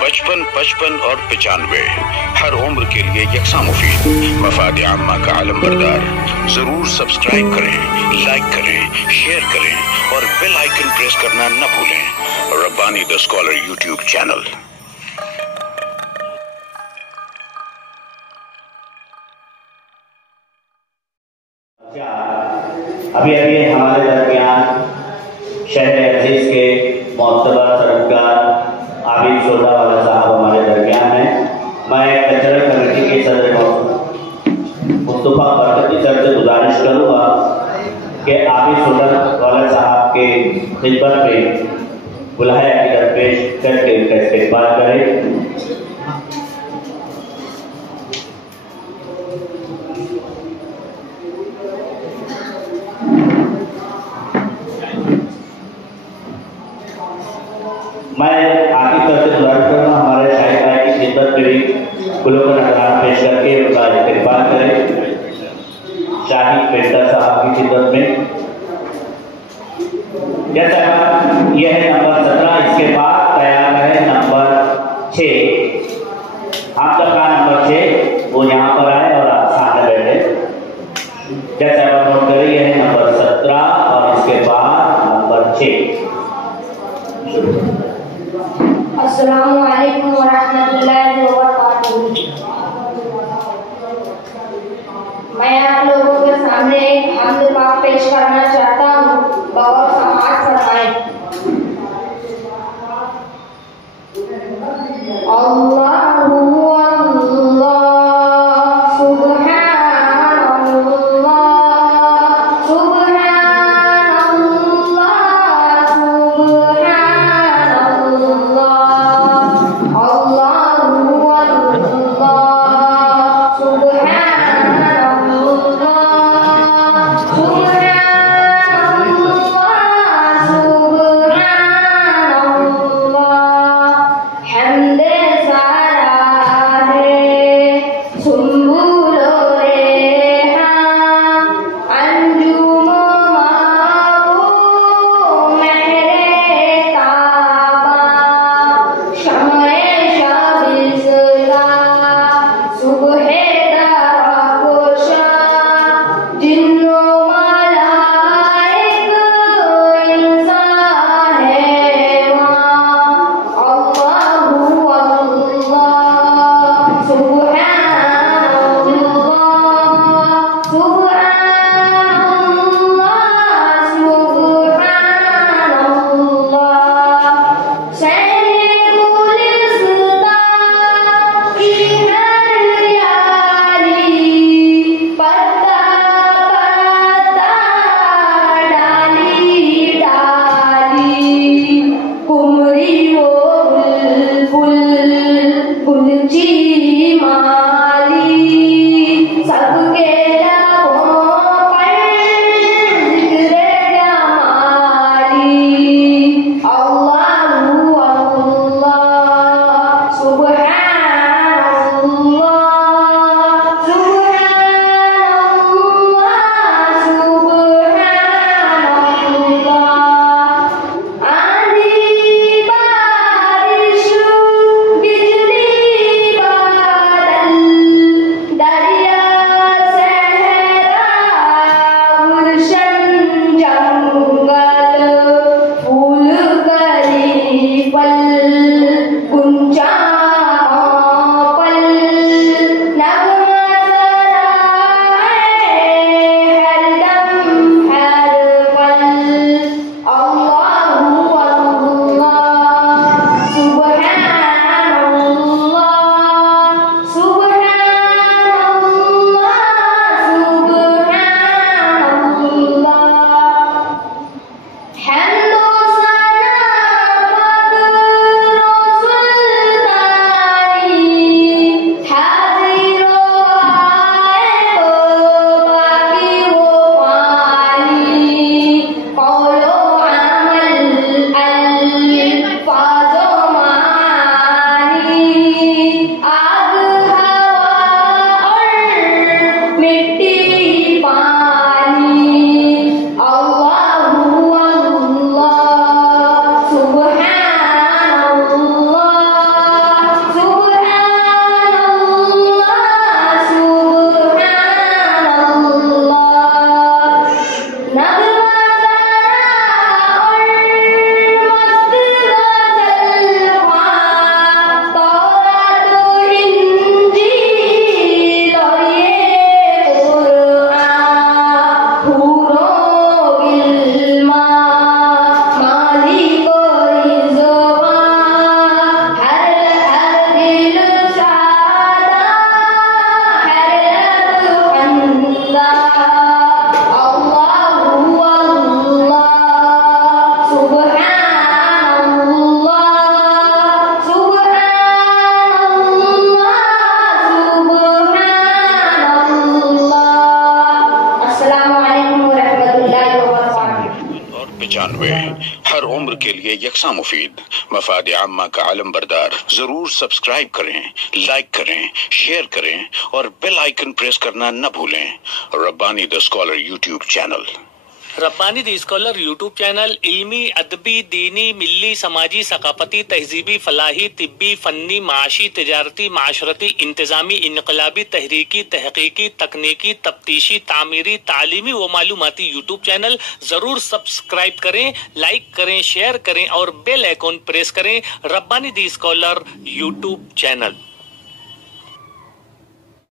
55, 55 और 95 हर उम्र के लिए यकसा मुफीद। मफाद आम्मा का आलम बरदार। जरूर सब्सक्राइब करें, लाइक करें, शेयर करें और बेल आइकन प्रेस करना न भूलें। Rabbani the scholar YouTube channel. अभी अभी हमारे दरमियान शहर अजीज के मोतबर सरकार आबिद सोडावाला साहब हमारे दरमियान हैं। मैं कल्चरल कमेटी के सदर मुस्तफा बरकती सर से गुजारिश करूँगा कि आबिद सोडावाला साहब के खिदमत में बुलाया की दरपेश करके उनका इस्तेमाल करें। मैं आगे करते गुजारिश करूँगा हमारे शाहिद भाई की खिदमत में भी गुलों का नजराना पेश करके उनका इस्तेमाल करें। शाहिद पेंटर साहब की खिदमत में जैसा यह है नंबर 17। इसके बाद तैयार है नंबर 6। हम का नंबर 6 वो यहाँ पर आए और आप सामने बैठे। जैसा आप नोट करें यह है नंबर 17 और इसके बाद नंबर 6। अस्सलामु अलैकुम वरहमतुल्लाहि वबरकातुहू। मैं आप लोगों के सामने एक हम्द पाक पेश करना चाहता हूँ। बगौर समाअत फरमाएं। अल्लाहु अल्लाह सुब्हानल्लाह लिए यकसा मुफीद, मफाद आम्मा का आलम बरदार। जरूर सब्सक्राइब करें, लाइक करें, शेयर करें और बेल आइकन प्रेस करना न भूलें। Rabbani the scholar YouTube channel. Rabbani the scholar YouTube channel इल्मी, अदबी, दीनी, मिल्ली, समाजी, सकाफती, तहजीबी, फलाही, तिब्बी, फन्नी, माशी, तिजारती, माशरती, इंतजामी, इनकलाबी, तहरीकी, तहकीकी, तकनीकी, तफ्तीशी, तामीरी, तालीमी व मालूमाती यूट्यूब चैनल। जरूर सब्सक्राइब करें, लाइक करें, शेयर करें और बेल आइकॉन प्रेस करें। Rabbani the scholar YouTube channel.